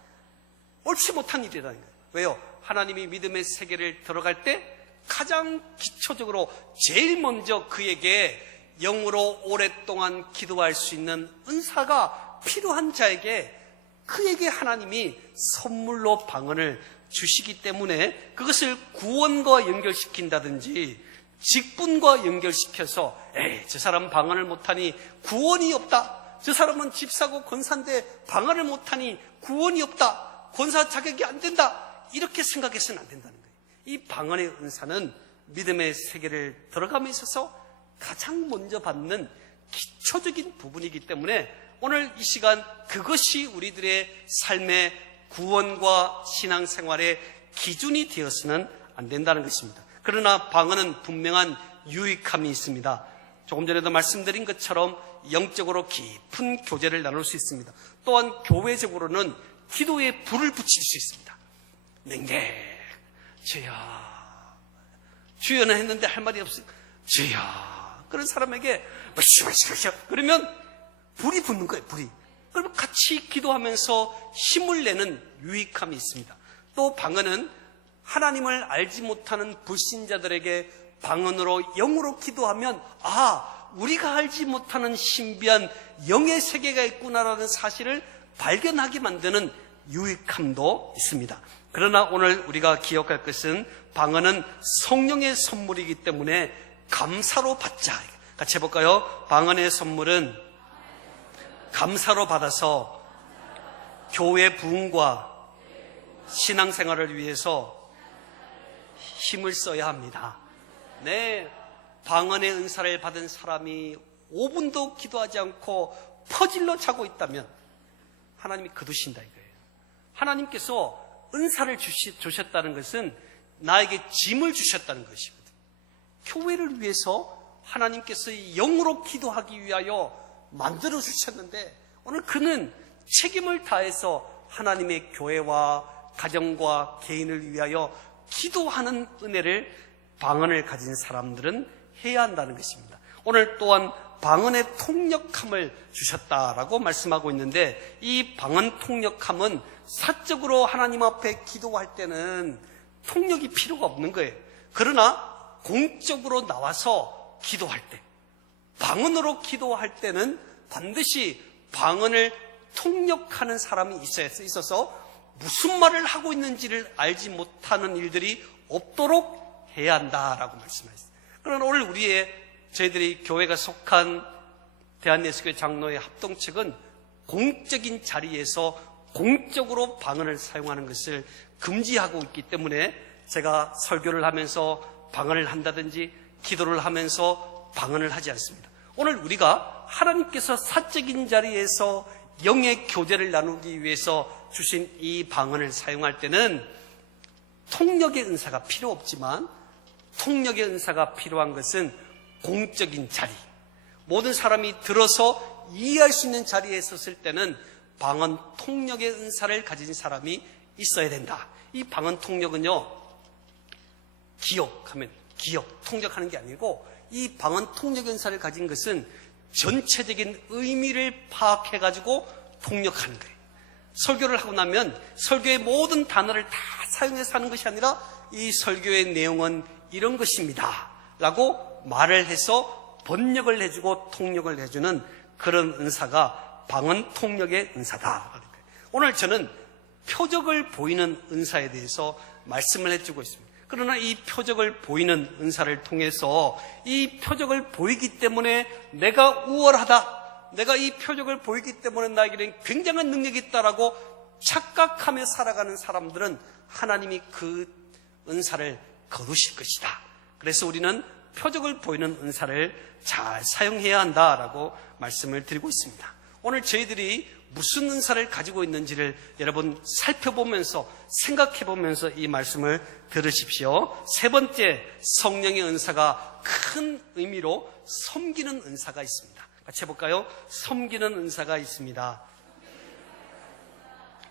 옳지 못한 일이라는 거예요. 왜요? 하나님이 믿음의 세계를 들어갈 때 가장 기초적으로 제일 먼저 그에게 영으로 오랫동안 기도할 수 있는 은사가 필요한 자에게, 그에게 하나님이 선물로 방언을 주시기 때문에 그것을 구원과 연결시킨다든지 직분과 연결시켜서 저 사람 방언을 못하니 구원이 없다, 저 사람은 집사고 권사인데 방언을 못하니 구원이 없다, 권사 자격이 안 된다, 이렇게 생각해서는 안 된다는 거예요. 이 방언의 은사는 믿음의 세계를 들어감에 있어서 가장 먼저 받는 기초적인 부분이기 때문에 오늘 이 시간 그것이 우리들의 삶의 구원과 신앙생활의 기준이 되어서는 안 된다는 것입니다. 그러나 방언은 분명한 유익함이 있습니다. 조금 전에도 말씀드린 것처럼 영적으로 깊은 교제를 나눌 수 있습니다. 또한 교회적으로는 기도에 불을 붙일 수 있습니다. 주야, 주여는 했는데 할 말이 없어요. 주야, 그런 사람에게 그러면 불이 붙는 거예요. 불이. 그러면 같이 기도하면서 힘을 내는 유익함이 있습니다. 또 방언은 하나님을 알지 못하는 불신자들에게 방언으로 영으로 기도하면 우리가 알지 못하는 신비한 영의 세계가 있구나라는 사실을 발견하게 만드는 유익함도 있습니다. 그러나 오늘 우리가 기억할 것은 방언은 성령의 선물이기 때문에 감사로 받자. 같이 해볼까요? 방언의 선물은 감사로 받아서 교회 부흥과 신앙생활을 위해서 힘을 써야 합니다. 네, 방언의 은사를 받은 사람이 5분도 기도하지 않고 퍼질러 자고 있다면 하나님이 거두신다 이거예요. 하나님께서 은사를 주셨다는 것은 나에게 짐을 주셨다는 것이거든요. 교회를 위해서 하나님께서 영으로 기도하기 위하여 만들어 주셨는데 오늘 그는 책임을 다해서 하나님의 교회와 가정과 개인을 위하여 기도하는 은혜를 방언을 가진 사람들은 해야 한다는 것입니다. 오늘 또한 방언의 통역함을 주셨다라고 말씀하고 있는데 이 방언 통역함은 사적으로 하나님 앞에 기도할 때는 통역이 필요가 없는 거예요. 그러나 공적으로 나와서 기도할 때, 방언으로 기도할 때는 반드시 방언을 통역하는 사람이 있어서 무슨 말을 하고 있는지를 알지 못하는 일들이 없도록 해야 한다라고 말씀하셨어요. 그러나 오늘 저희들이 교회가 속한 대한예수교회 장로의 합동측은 공적인 자리에서 공적으로 방언을 사용하는 것을 금지하고 있기 때문에 제가 설교를 하면서 방언을 한다든지 기도를 하면서 방언을 하지 않습니다. 오늘 우리가 하나님께서 사적인 자리에서 영의 교제를 나누기 위해서 주신 이 방언을 사용할 때는 통역의 은사가 필요 없지만 통역의 은사가 필요한 것은 공적인 자리, 모든 사람이 들어서 이해할 수 있는 자리에 섰을 때는 방언 통역의 은사를 가진 사람이 있어야 된다. 이 방언 통역은요, 통역하는 게 아니고 이 방언 통역의 은사를 가진 것은 전체적인 의미를 파악해가지고 통역하는 거예요. 설교를 하고 나면 설교의 모든 단어를 다 사용해서 하는 것이 아니라 이 설교의 내용은 이런 것입니다 라고 말을 해서 번역을 해주고 통역을 해주는 그런 은사가 방언 통역의 은사다. 오늘 저는 표적을 보이는 은사에 대해서 말씀을 해주고 있습니다. 그러나 이 표적을 보이는 은사를 통해서 이 표적을 보이기 때문에 내가 우월하다, 내가 이 표적을 보이기 때문에 나에게는 굉장한 능력이 있다라고 착각하며 살아가는 사람들은 하나님이 그 은사를 거두실 것이다. 그래서 우리는 표적을 보이는 은사를 잘 사용해야 한다라고 말씀을 드리고 있습니다. 오늘 저희들이 무슨 은사를 가지고 있는지를 여러분 살펴보면서 생각해보면서 이 말씀을 들으십시오. 세 번째, 성령의 은사가 큰 의미로 섬기는 은사가 있습니다. 같이 해볼까요? 섬기는 은사가 있습니다.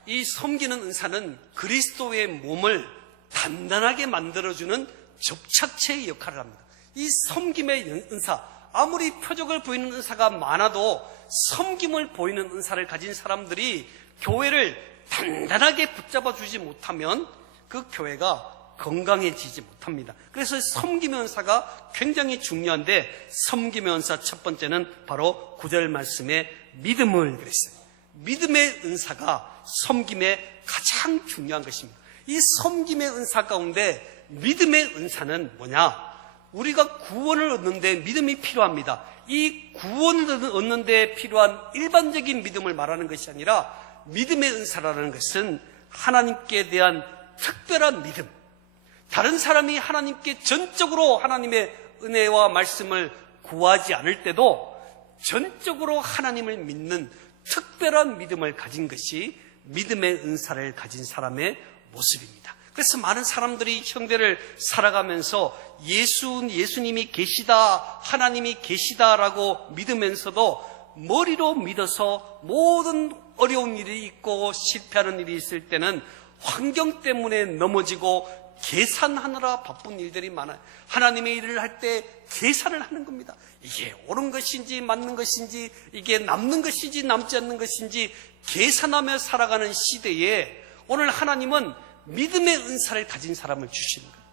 이 섬기는 은사는 그리스도의 몸을 단단하게 만들어주는 접착체의 역할을 합니다. 이 섬김의 은사, 아무리 표적을 보이는 은사가 많아도 섬김을 보이는 은사를 가진 사람들이 교회를 단단하게 붙잡아 주지 못하면 그 교회가 건강해지지 못합니다. 그래서 섬김의 은사가 굉장히 중요한데, 섬김의 은사 첫 번째는 바로 9절 말씀에 믿음을 그랬어요. 믿음의 은사가 섬김에 가장 중요한 것입니다. 이 섬김의 은사 가운데 믿음의 은사는 뭐냐? 우리가 구원을 얻는데 믿음이 필요합니다. 이 구원을 얻는 데 필요한 일반적인 믿음을 말하는 것이 아니라, 믿음의 은사라는 것은 하나님께 대한 특별한 믿음, 다른 사람이 하나님께 전적으로 하나님의 은혜와 말씀을 구하지 않을 때도 전적으로 하나님을 믿는 특별한 믿음을 가진 것이 믿음의 은사를 가진 사람의 모습입니다. 그래서 많은 사람들이 형제를 살아가면서 예수님이 계시다, 하나님이 계시다라고 믿으면서도 머리로 믿어서 모든 어려운 일이 있고 실패하는 일이 있을 때는 환경 때문에 넘어지고 계산하느라 바쁜 일들이 많아요. 하나님의 일을 할 때 계산을 하는 겁니다. 이게 옳은 것인지 맞는 것인지, 이게 남는 것인지 남지 않는 것인지 계산하며 살아가는 시대에 오늘 하나님은 믿음의 은사를 가진 사람을 주시는 거예요.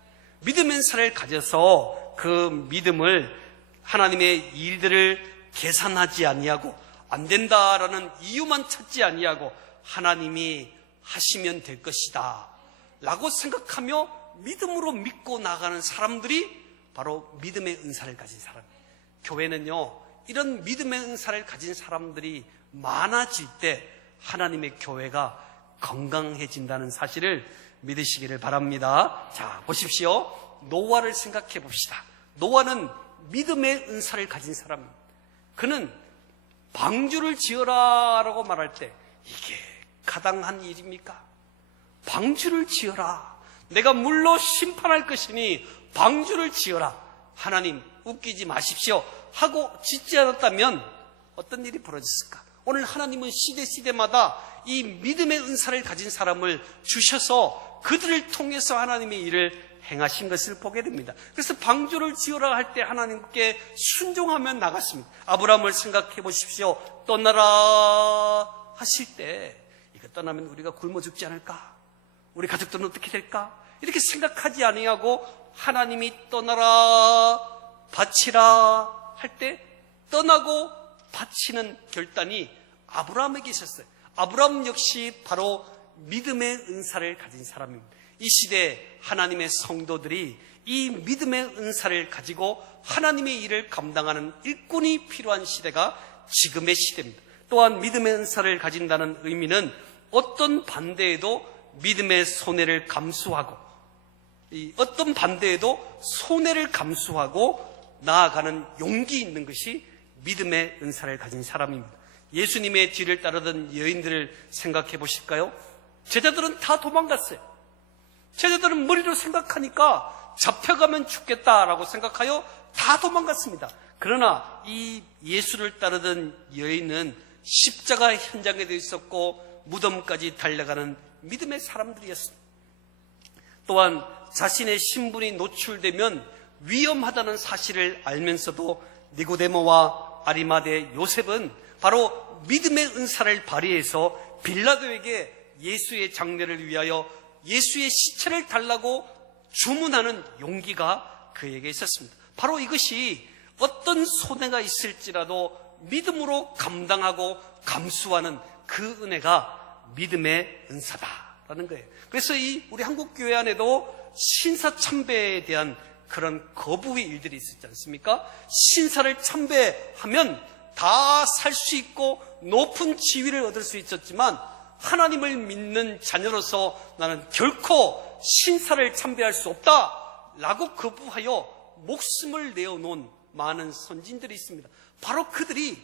믿음의 은사를 가져서 그 믿음을 하나님의 일들을 계산하지 아니하고 안 된다라는 이유만 찾지 아니하고 하나님이 하시면 될 것이다 라고 생각하며 믿음으로 믿고 나가는 사람들이 바로 믿음의 은사를 가진 사람이에요. 교회는요, 이런 믿음의 은사를 가진 사람들이 많아질 때 하나님의 교회가 건강해진다는 사실을 믿으시기를 바랍니다. 자, 보십시오. 노아를 생각해 봅시다. 노아는 믿음의 은사를 가진 사람입니다. 그는 방주를 지어라 라고 말할 때 이게 가당한 일입니까? 방주를 지어라. 내가 물로 심판할 것이니 방주를 지어라. 하나님 웃기지 마십시오 하고 짓지 않았다면 어떤 일이 벌어졌을까? 오늘 하나님은 시대마다 이 믿음의 은사를 가진 사람을 주셔서 그들을 통해서 하나님의 일을 행하신 것을 보게 됩니다. 그래서 방주를 지어라 할 때 하나님께 순종하며 나갔습니다. 아브라함을 생각해 보십시오. 떠나라 하실 때 이거 떠나면 우리가 굶어 죽지 않을까? 우리 가족들은 어떻게 될까? 이렇게 생각하지 아니하고 하나님이 떠나라 바치라 할 때 떠나고 바치는 결단이 아브라함에게 있었어요. 아브라함 역시 바로 믿음의 은사를 가진 사람입니다. 이 시대에 하나님의 성도들이 이 믿음의 은사를 가지고 하나님의 일을 감당하는 일꾼이 필요한 시대가 지금의 시대입니다. 또한 믿음의 은사를 가진다는 의미는 어떤 반대에도 믿음의 손해를 감수하고, 어떤 반대에도 손해를 감수하고 나아가는 용기 있는 것이 믿음의 은사를 가진 사람입니다. 예수님의 뒤를 따르던 여인들을 생각해 보실까요? 제자들은 다 도망갔어요. 제자들은 머리로 생각하니까 잡혀가면 죽겠다라고 생각하여 다 도망갔습니다. 그러나 이 예수를 따르던 여인은 십자가 현장에도 있었고 무덤까지 달려가는 믿음의 사람들이었습니다. 또한 자신의 신분이 노출되면 위험하다는 사실을 알면서도 니고데모와 아리마대 요셉은 바로 믿음의 은사를 발휘해서 빌라도에게 예수의 장례를 위하여 예수의 시체를 달라고 주문하는 용기가 그에게 있었습니다. 바로 이것이 어떤 손해가 있을지라도 믿음으로 감당하고 감수하는 그 은혜가 믿음의 은사다라는 거예요. 그래서 우리 한국교회 안에도 신사참배에 대한 그런 거부의 일들이 있었지 않습니까? 신사를 참배하면 다 살 수 있고 높은 지위를 얻을 수 있었지만 하나님을 믿는 자녀로서 나는 결코 신사를 참배할 수 없다라고 거부하여 목숨을 내어놓은 많은 선진들이 있습니다. 바로 그들이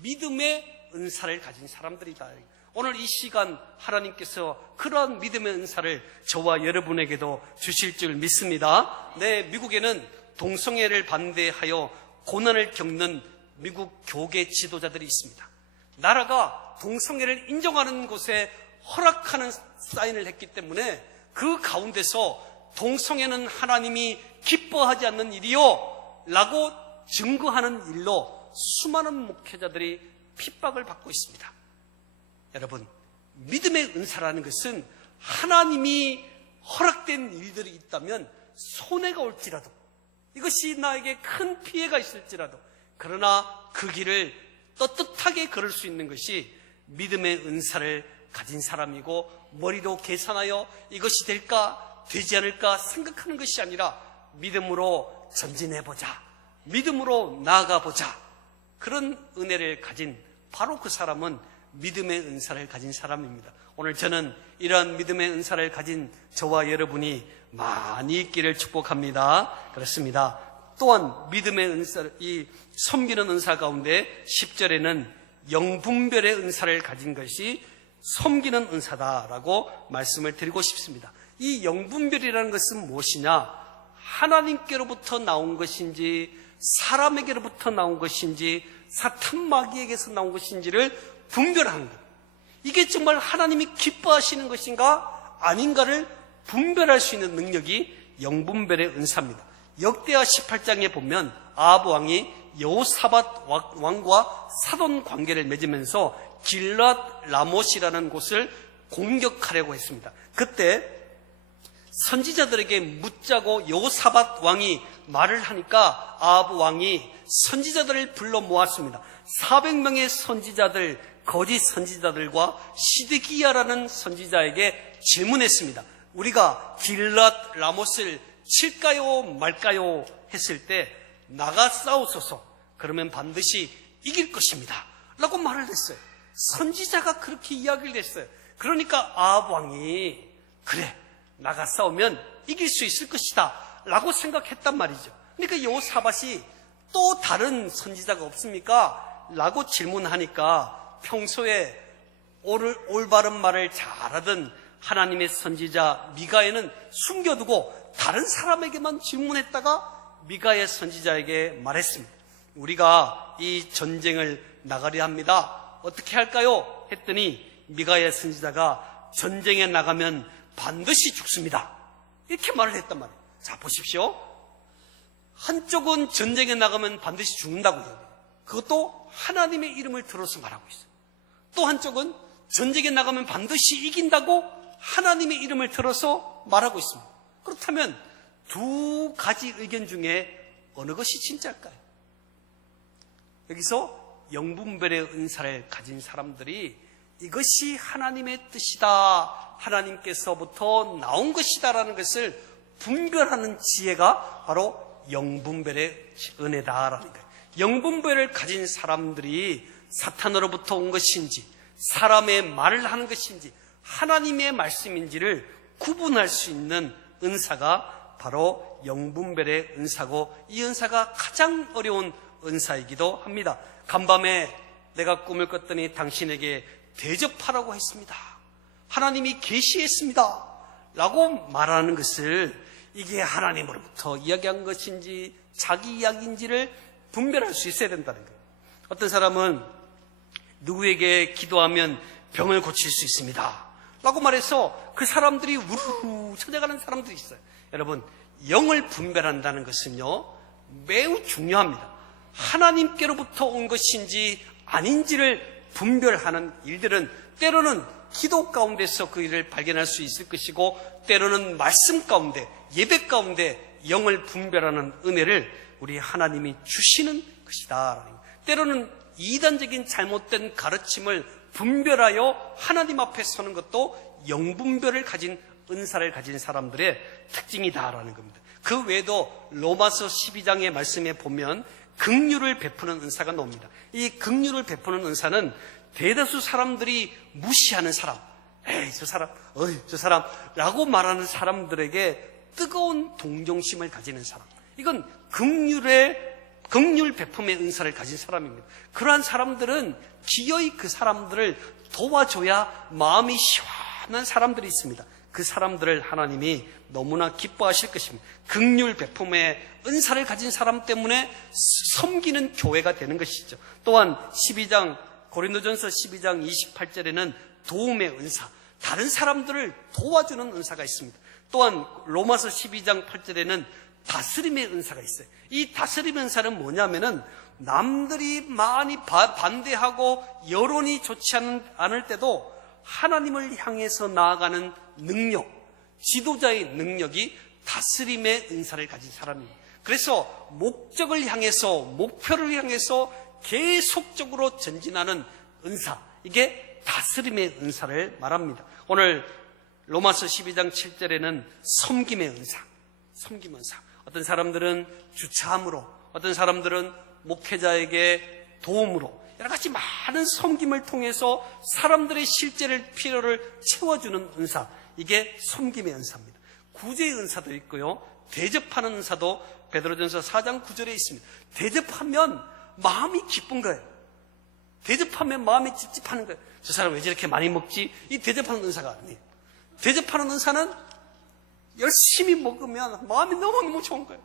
믿음의 은사를 가진 사람들이다. 오늘 이 시간 하나님께서 그러한 믿음의 은사를 저와 여러분에게도 주실 줄 믿습니다. 네, 미국에는 동성애를 반대하여 고난을 겪는 미국 교계 지도자들이 있습니다. 나라가 동성애를 인정하는 곳에 허락하는 사인을 했기 때문에 그 가운데서 동성애는 하나님이 기뻐하지 않는 일이요 라고 증거하는 일로 수많은 목회자들이 핍박을 받고 있습니다. 여러분, 믿음의 은사라는 것은 하나님이 허락된 일들이 있다면 손해가 올지라도, 이것이 나에게 큰 피해가 있을지라도, 그러나 그 길을 떳떳하게 걸을 수 있는 것이 믿음의 은사를 가진 사람이고, 머리로 계산하여 이것이 될까 되지 않을까 생각하는 것이 아니라 믿음으로 전진해보자, 믿음으로 나아가보자, 그런 은혜를 가진 바로 그 사람은 믿음의 은사를 가진 사람입니다. 오늘 저는 이러한 믿음의 은사를 가진 저와 여러분이 많이 있기를 축복합니다. 그렇습니다. 또한 믿음의 은사, 이 섬기는 은사 가운데 10절에는 영분별의 은사를 가진 것이 섬기는 은사다라고 말씀을 드리고 싶습니다. 이 영분별이라는 것은 무엇이냐? 하나님께로부터 나온 것인지 사람에게로부터 나온 것인지 사탄 마귀에게서 나온 것인지를 분별하는 것. 이게 정말 하나님이 기뻐하시는 것인가 아닌가를 분별할 수 있는 능력이 영분별의 은사입니다. 역대하 18장에 보면 아합 왕이 여호사밧 왕과 사돈 관계를 맺으면서 길랏 라못이라는 곳을 공격하려고 했습니다. 그때 선지자들에게 묻자고 여호사밧 왕이 말을 하니까 아합 왕이 선지자들을 불러 모았습니다. 400명의 선지자들, 거짓 선지자들과 시드기야라는 선지자에게 질문했습니다. 우리가 길랏 라못을 칠까요 말까요 했을 때 나가 싸우소서, 그러면 반드시 이길 것입니다 라고 말을 했어요. 선지자가 그렇게 이야기를 했어요. 그러니까 아합 왕이 그래, 나가 싸우면 이길 수 있을 것이다 라고 생각했단 말이죠. 그러니까 여호사밧이 또 다른 선지자가 없습니까? 라고 질문하니까 평소에 올바른 말을 잘하던 하나님의 선지자 미가야는 숨겨두고 다른 사람에게만 질문했다가 미가야 선지자에게 말했습니다. 우리가 이 전쟁을 나가려 합니다. 어떻게 할까요? 했더니 미가야 선지자가 전쟁에 나가면 반드시 죽습니다, 이렇게 말을 했단 말이에요. 자, 보십시오. 한쪽은 전쟁에 나가면 반드시 죽는다고요. 그것도 하나님의 이름을 들어서 말하고 있어요. 또 한쪽은 전쟁에 나가면 반드시 이긴다고 하나님의 이름을 들어서 말하고 있습니다. 그렇다면 두 가지 의견 중에 어느 것이 진짜일까요? 여기서 영분별의 은사를 가진 사람들이 이것이 하나님의 뜻이다, 하나님께서부터 나온 것이다라는 것을 분별하는 지혜가 바로 영분별의 은혜다라는 거예요. 영분별을 가진 사람들이 사탄으로부터 온 것인지 사람의 말을 하는 것인지 하나님의 말씀인지를 구분할 수 있는 은사가 바로 영분별의 은사고, 이 은사가 가장 어려운 은사이기도 합니다. 간밤에 내가 꿈을 꿨더니 당신에게 대접하라고 했습니다, 하나님이 계시했습니다 라고 말하는 것을 이게 하나님으로부터 이야기한 것인지 자기 이야기인지를 분별할 수 있어야 된다는 거예요. 어떤 사람은 누구에게 기도하면 병을 고칠 수 있습니다 라고 말해서 그 사람들이 우르르 찾아가는 사람들이 있어요. 여러분, 영을 분별한다는 것은요 매우 중요합니다. 하나님께로부터 온 것인지 아닌지를 분별하는 일들은 때로는 기도 가운데서 그 일을 발견할 수 있을 것이고, 때로는 말씀 가운데, 예배 가운데 영을 분별하는 은혜를 우리 하나님이 주시는 것이다. 때로는 이단적인 잘못된 가르침을 분별하여 하나님 앞에 서는 것도 영분별을 가진 은사를 가진 사람들의 특징이다라는 겁니다. 그 외에도 로마서 12장의 말씀에 보면 긍휼을 베푸는 은사가 나옵니다. 이 긍휼을 베푸는 은사는 대다수 사람들이 무시하는 사람, 에이 저 사람 라고 말하는 사람들에게 뜨거운 동정심을 가지는 사람, 이건 긍휼의 긍휼 베품의 은사를 가진 사람입니다. 그러한 사람들은 기어이 그 사람들을 도와줘야 마음이 시원한 사람들이 있습니다. 그 사람들을 하나님이 너무나 기뻐하실 것입니다. 긍휼 베품의 은사를 가진 사람 때문에 섬기는 교회가 되는 것이죠. 또한 고린도전서 12장 28절에는 도움의 은사, 다른 사람들을 도와주는 은사가 있습니다. 또한 로마서 12장 8절에는 다스림의 은사가 있어요. 이 다스림의 은사는 뭐냐면은 남들이 많이 반대하고 여론이 좋지 않을 때도 하나님을 향해서 나아가는 능력, 지도자의 능력이 다스림의 은사를 가진 사람입니다. 그래서 목적을 향해서, 목표를 향해서 계속적으로 전진하는 은사, 이게 다스림의 은사를 말합니다. 오늘 로마서 12장 7절에는 섬김의 은사, 섬김의 은사. 어떤 사람들은 주차함으로, 어떤 사람들은 목회자에게 도움으로, 여러 가지 많은 섬김을 통해서 사람들의 필요를 채워주는 은사, 이게 섬김의 은사입니다. 구제의 은사도 있고요, 대접하는 은사도 베드로전서 4장 9절에 있습니다. 대접하면 마음이 기쁜 거예요. 대접하면 마음이 찝찝하는 거예요. 저 사람 왜 저렇게 많이 먹지? 이 대접하는 은사가 아니에요. 대접하는 은사는 열심히 먹으면 마음이 너무너무 좋은 거예요.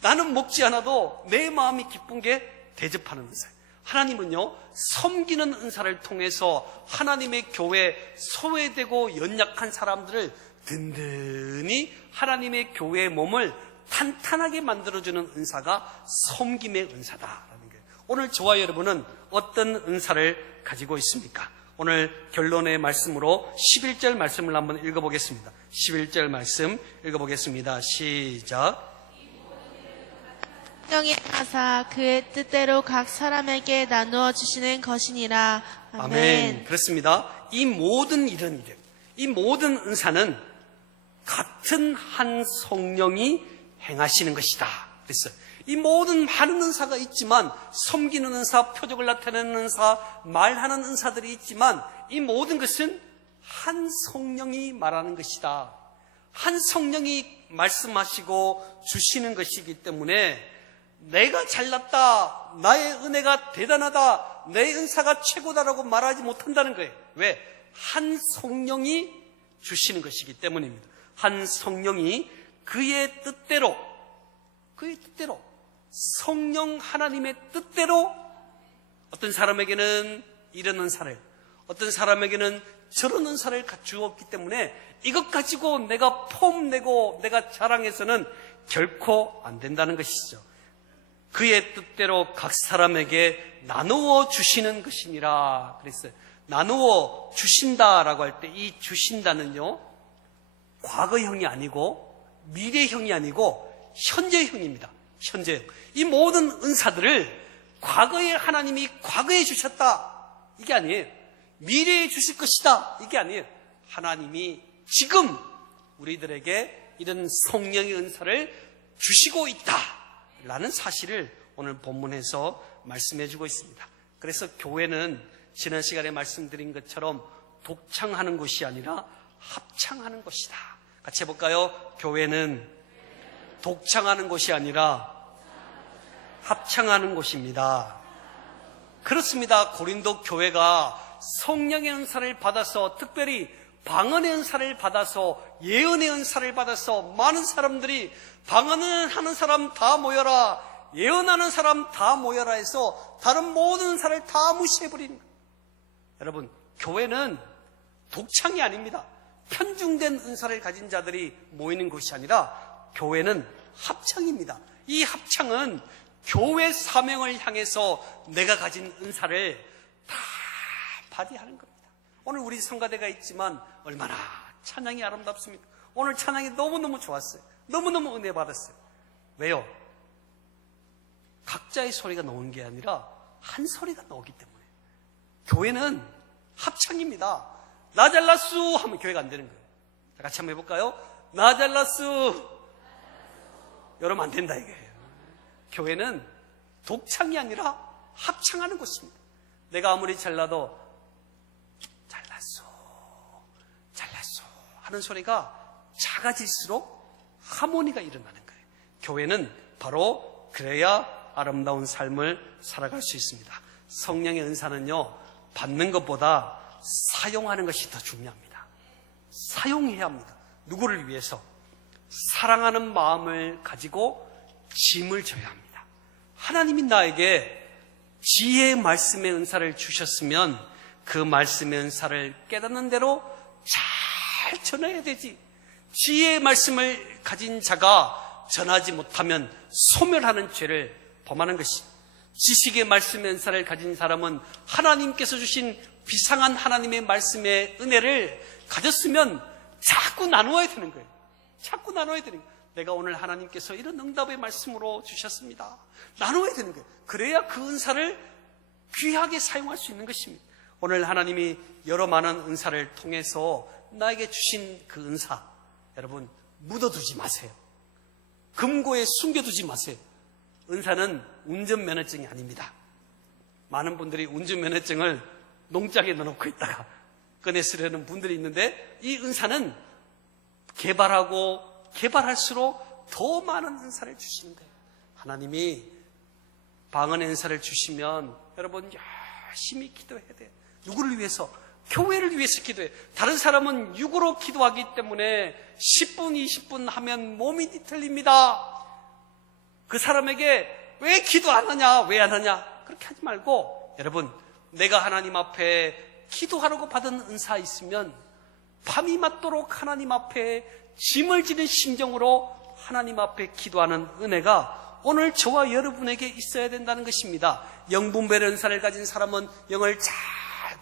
나는 먹지 않아도 내 마음이 기쁜 게 대접하는 은사예요. 하나님은요, 섬기는 은사를 통해서 하나님의 교회에 소외되고 연약한 사람들을 든든히 하나님의 교회의 몸을 탄탄하게 만들어주는 은사가 섬김의 은사다라는 거예요. 오늘 저와 여러분은 어떤 은사를 가지고 있습니까? 오늘 결론의 말씀으로 11절 말씀을 한번 읽어보겠습니다. 11절 말씀 읽어보겠습니다. 시작. 성령이 하사 그의 뜻대로 각 사람에게 나누어 주시는 것이니라. 아멘. 아멘. 그렇습니다. 이 모든 이 모든 은사는 같은 한 성령이 행하시는 것이다 그랬어요. 이 모든 많은 은사가 있지만, 섬기는 은사, 표적을 나타내는 은사, 말하는 은사들이 있지만, 이 모든 것은 한 성령이 말하는 것이다. 한 성령이 말씀하시고 주시는 것이기 때문에 내가 잘났다, 나의 은혜가 대단하다, 내 은사가 최고다라고 말하지 못한다는 거예요. 왜? 한 성령이 주시는 것이기 때문입니다. 한 성령이 그의 뜻대로 성령 하나님의 뜻대로 어떤 사람에게는 이런 은사를, 어떤 사람에게는 저런 은사를 주었기 때문에 이것 가지고 내가 폼내고 내가 자랑해서는 결코 안 된다는 것이죠. 그의 뜻대로 각 사람에게 나누어 주시는 것이니라 그랬어요. 나누어 주신다라고 할 때 이 주신다는요, 과거형이 아니고 미래형이 아니고 현재형입니다. 현재형. 이 모든 은사들을 과거에 하나님이 과거에 주셨다, 이게 아니에요. 미래에 주실 것이다, 이게 아니에요. 하나님이 지금 우리들에게 이런 성령의 은사를 주시고 있다라는 사실을 오늘 본문에서 말씀해 주고 있습니다. 그래서 교회는 지난 시간에 말씀드린 것처럼 독창하는 것이 아니라 합창하는 것이다. 같이 해볼까요? 교회는 독창하는 것이 아니라 합창하는 것입니다. 그렇습니다. 고린도 교회가 성령의 은사를 받아서, 특별히 방언의 은사를 받아서, 예언의 은사를 받아서 많은 사람들이 방언하는 사람 다 모여라, 예언하는 사람 다 모여라 해서 다른 모든 은사를 다 무시해버립니다. 여러분, 교회는 독창이 아닙니다. 편중된 은사를 가진 자들이 모이는 곳이 아니라 교회는 합창입니다. 이 합창은 교회 사명을 향해서 내가 가진 은사를 다 발휘하는 겁니다. 오늘 우리 성가대가 있지만 얼마나 찬양이 아름답습니까? 오늘 찬양이 너무너무 좋았어요. 너무너무 은혜 받았어요. 왜요? 각자의 소리가 나오는 게 아니라 한 소리가 나오기 때문에. 교회는 합창입니다. 나 잘났수 하면 교회가 안 되는 거예요. 자, 같이 한번 해볼까요? 나 잘났수. 여러분 안 된다 이거예요. 교회는 독창이 아니라 합창하는 곳입니다. 내가 아무리 잘나도 잘났어 하는 소리가 작아질수록 하모니가 일어나는 거예요. 교회는 바로 그래야 아름다운 삶을 살아갈 수 있습니다. 성령의 은사는요, 받는 것보다 사용하는 것이 더 중요합니다. 사용해야 합니다. 누구를 위해서? 사랑하는 마음을 가지고 짐을 져야 합니다. 하나님이 나에게 지혜의 말씀의 은사를 주셨으면 그 말씀의 은사를 깨닫는 대로 잘 전해야 되지. 지혜의 말씀을 가진 자가 전하지 못하면 소멸하는 죄를 범하는 것입니다. 지식의 말씀의 은사를 가진 사람은 하나님께서 주신 비상한 하나님의 말씀의 은혜를 가졌으면 자꾸 나누어야 되는 거예요. 자꾸 나눠야 되는 거예요. 내가 오늘 하나님께서 이런 응답의 말씀으로 주셨습니다. 나눠야 되는 거예요. 그래야 그 은사를 귀하게 사용할 수 있는 것입니다. 오늘 하나님이 여러 많은 은사를 통해서 나에게 주신 그 은사, 여러분 묻어두지 마세요. 금고에 숨겨두지 마세요. 은사는 운전면허증이 아닙니다. 많은 분들이 운전면허증을 농장에 넣어놓고 있다가 꺼내 쓰려는 분들이 있는데, 이 은사는 개발하고 개발할수록 더 많은 은사를 주시는 거예요. 하나님이 방언의 은사를 주시면 여러분 열심히 기도해야 돼요. 누구를 위해서? 교회를 위해서 기도해요. 다른 사람은 육으로 기도하기 때문에 10분, 20분 하면 몸이 뒤틀립니다. 그 사람에게 왜 기도 안 하냐, 왜 안 하냐, 그렇게 하지 말고, 여러분 내가 하나님 앞에 기도하라고 받은 은사 있으면 밤이 맞도록 하나님 앞에 짐을 지는 심정으로 하나님 앞에 기도하는 은혜가 오늘 저와 여러분에게 있어야 된다는 것입니다. 영분별의 은사를 가진 사람은 영을 잘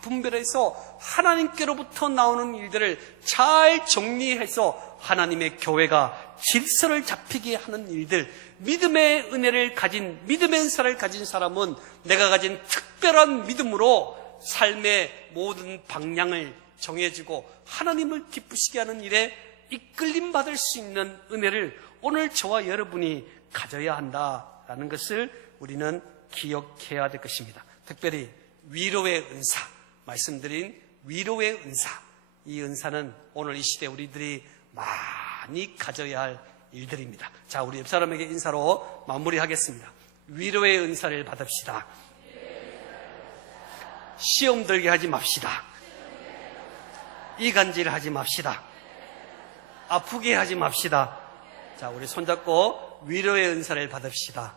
분별해서 하나님께로부터 나오는 일들을 잘 정리해서 하나님의 교회가 질서를 잡히게 하는 일들, 믿음의 은혜를 가진, 믿음의 은사를 가진 사람은 내가 가진 특별한 믿음으로 삶의 모든 방향을 정해주고 하나님을 기쁘시게 하는 일에 이끌림 받을 수 있는 은혜를 오늘 저와 여러분이 가져야 한다라는 것을 우리는 기억해야 될 것입니다. 특별히 위로의 은사, 말씀드린 위로의 은사, 이 은사는 오늘 이 시대 우리들이 많이 가져야 할 일들입니다. 자, 우리 옆 사람에게 인사로 마무리하겠습니다. 위로의 은사를 받읍시다. 시험 들게 하지 맙시다. 이간질하지 맙시다. 아프게 하지 맙시다. 자, 우리 손잡고 위로의 은사를 받읍시다.